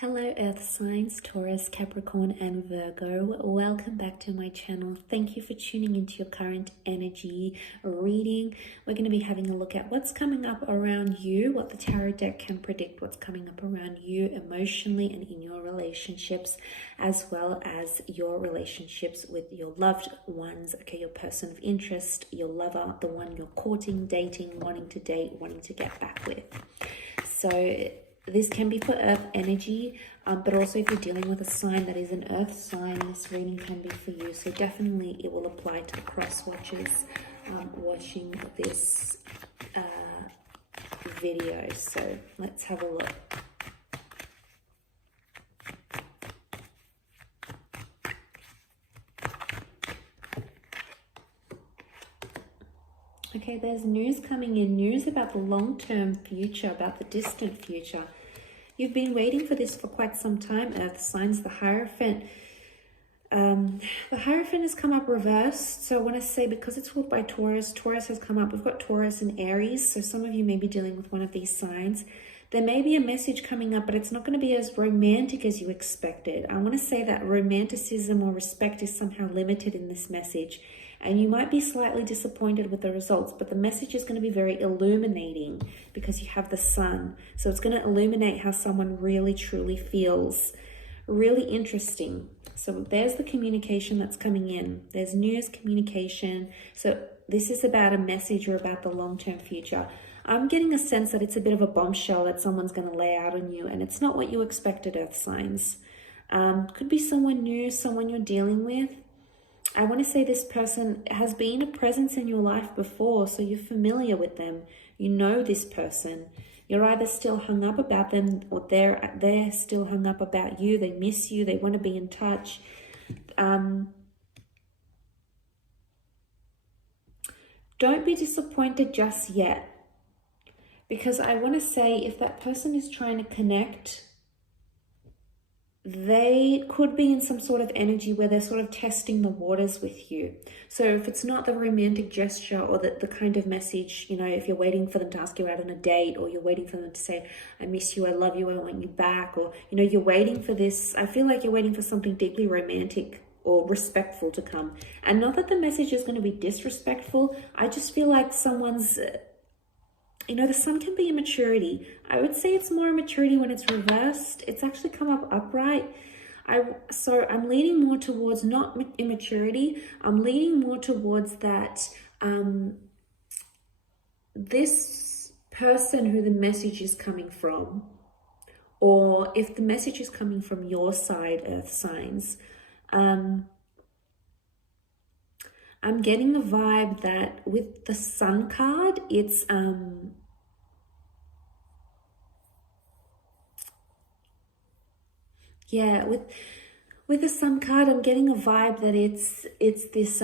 Hello Earth signs, Taurus, Capricorn and Virgo. Welcome back to my channel. Thank you for tuning into your current energy reading. We're going to be having a look at what's coming up around you, what the tarot deck can predict, what's coming up around you emotionally and in your relationships, as well as your relationships with your loved ones, okay, your person of interest, your lover, the one you're courting, dating, wanting to date, wanting to get back with. So this can be for Earth energy, but also if you're dealing with a sign that is an Earth sign, this reading can be for you. So definitely it will apply to the cross watchers watching this video. So let's have a look. Okay, there's news coming in, news about the long-term future, about the distant future. You've been waiting for this for quite some time, Earth signs. The Hierophant. The Hierophant has come up reversed. So I want to say, because it's ruled by Taurus, Taurus has come up. We've got Taurus and Aries. So some of you may be dealing with one of these signs. There may be a message coming up, but it's not going to be as romantic as you expected. I want to say that romanticism or respect is somehow limited in this message. And you might be slightly disappointed with the results, but the message is going to be very illuminating because you have the sun. So it's going to illuminate how someone really, truly feels. Really interesting. So there's the communication that's coming in. There's news, communication. So this is about a message or about the long-term future. I'm getting a sense that it's a bit of a bombshell that someone's going to lay out on you, and it's not what you expected, Earth signs. Could be someone new, someone you're dealing with. I want to say this person has been a presence in your life before, so you're familiar with them. You know this person. You're either still hung up about them or they're still hung up about you. They miss you. They want to be in touch. Don't be disappointed just yet, because I want to say if that person is trying to connect, they could be in some sort of energy where they're sort of testing the waters with you. So if it's not the romantic gesture or the kind of message, you know, if you're waiting for them to ask you out on a date, or you're waiting for them to say, I miss you, I love you, I want you back, or, you know, you're waiting for this, I feel like you're waiting for something deeply romantic or respectful to come. And not that the message is going to be disrespectful. I just feel like someone's, you know, the sun can be immaturity. I would say it's more immaturity when it's reversed. It's actually come up upright. So I'm leaning more towards not immaturity. I'm leaning more towards that this person who the message is coming from, or if the message is coming from your side, Earth signs, I'm getting a vibe that with the Sun card, it's yeah, with the Sun card, I'm getting a vibe that it's this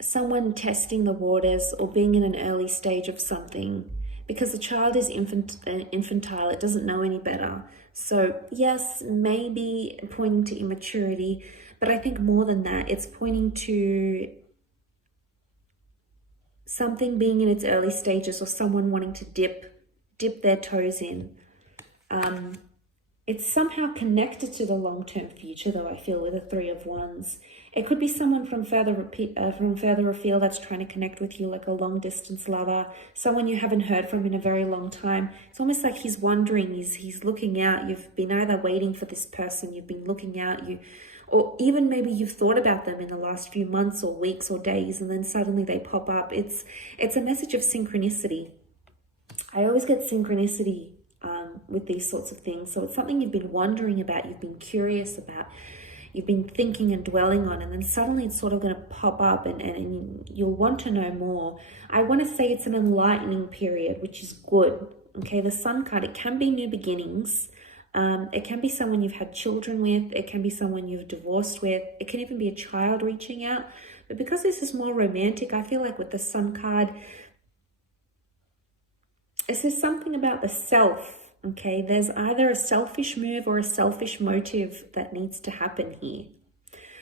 someone testing the waters or being in an early stage of something, because the child is infantile, it doesn't know any better. So yes, maybe pointing to immaturity, but I think more than that, it's pointing to something being in its early stages, or someone wanting to dip their toes in. It's somehow connected to the long-term future, though, I feel, with the Three of Wands. It could be someone from further afield that's trying to connect with you, like a long-distance lover, someone you haven't heard from in a very long time. It's almost like he's wondering, he's looking out. You've been either waiting for this person, you've been looking out, or even maybe you've thought about them in the last few months or weeks or days, and then suddenly they pop up. It's a message of synchronicity. I always get synchronicity with these sorts of things. So it's something you've been wondering about, you've been curious about, you've been thinking and dwelling on, and then suddenly it's sort of going to pop up and you'll want to know more. I want to say it's an enlightening period, which is good. Okay, the Sun card, it can be new beginnings. It can be someone you've had children with. It can be someone you've divorced with. It can even be a child reaching out. But because this is more romantic, I feel like with the Sun card, it says something about the self. Okay, there's either a selfish move or a selfish motive that needs to happen here.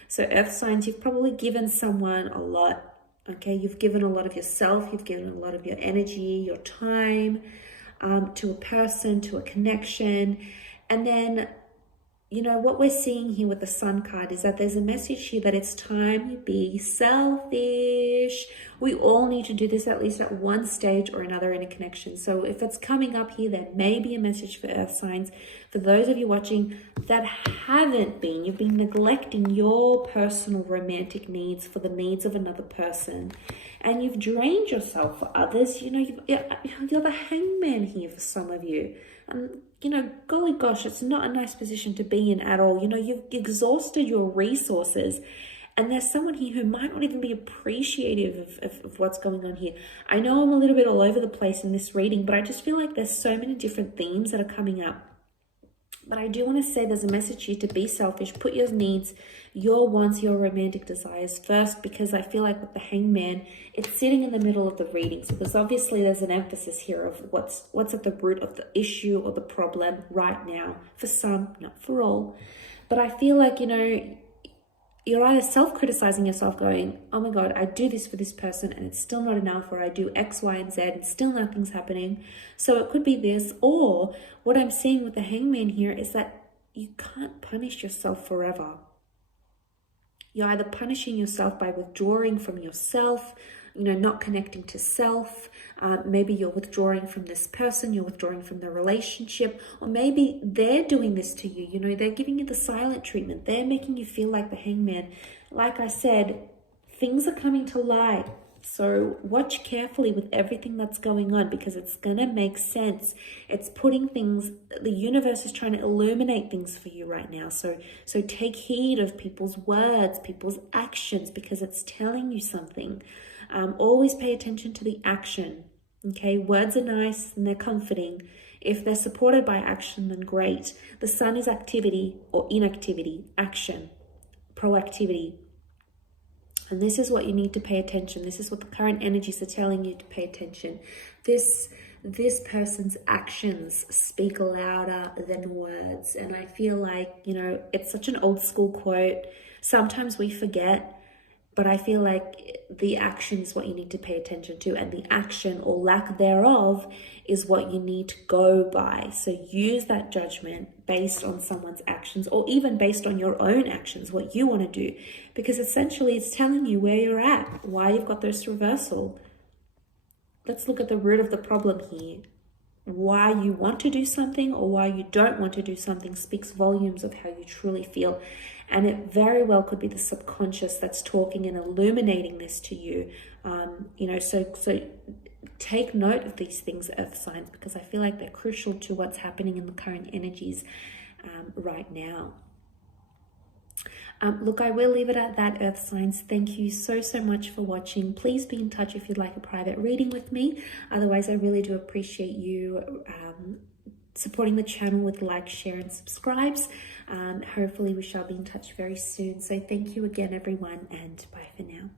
So Earth signs, you've probably given someone a lot. Okay, you've given a lot of yourself, you've given a lot of your energy, your time to a person, to a connection. And then, you know, what we're seeing here with the Sun card is that there's a message here that it's time you be selfish. We all need to do this at least at one stage or another in a connection. So if it's coming up here, there may be a message for earth signs. For those of you watching that haven't been, you've been neglecting your personal romantic needs for the needs of another person. And you've drained yourself for others. You know, you're the hangman here for some of you. You know, golly gosh, it's not a nice position to be in at all. You know, you've exhausted your resources, and there's someone here who might not even be appreciative of what's going on here. I know I'm a little bit all over the place in this reading, but I just feel like there's so many different themes that are coming up. But I do want to say there's a message here to be selfish, put your needs, your wants, your romantic desires first, because I feel like with the hangman, it's sitting in the middle of the reading. So there's an emphasis here of what's at the root of the issue or the problem right now. For some, not for all. But I feel like, you know, you're either self-criticizing yourself going, oh my God, I do this for this person and it's still not enough, or I do X, Y, and Z and still nothing's happening. So it could be this, or what I'm seeing with the hangman here is that you can't punish yourself forever. You're either punishing yourself by withdrawing from yourself, you know, not connecting to self. Maybe you're withdrawing from this person, you're withdrawing from the relationship, or maybe they're doing this to you. You know, they're giving you the silent treatment. They're making you feel like the hangman. Like I said, things are coming to light. So watch carefully with everything that's going on, because it's going to make sense. It's putting things, the universe is trying to illuminate things for you right now. So take heed of people's words, people's actions, because it's telling you something. Always pay attention to the action. Okay, words are nice and they're comforting. If they're supported by action, then great. The sun is activity or inactivity, action, proactivity. And this is what you need to pay attention. This is what the current energies are telling you to pay attention. This person's actions speak louder than words. And I feel like, you know, it's such an old school quote. Sometimes we forget. But I feel like the action is what you need to pay attention to, and the action or lack thereof is what you need to go by. So use that judgment based on someone's actions, or even based on your own actions, what you want to do, because essentially it's telling you where you're at, why you've got this reversal. Let's look at the root of the problem here. Why you want to do something or why you don't want to do something speaks volumes of how you truly feel. And it very well could be the subconscious that's talking and illuminating this to you. You know, so take note of these things, earth signs, because I feel like they're crucial to what's happening in the current energies right now. Look, I will leave it at that, earth signs. Thank you so much for watching. Please be in touch if you'd like a private reading with me. Otherwise, I really do appreciate you supporting the channel with like, share, and subscribes. Hopefully we shall be in touch very soon. So thank you again, everyone, and bye for now.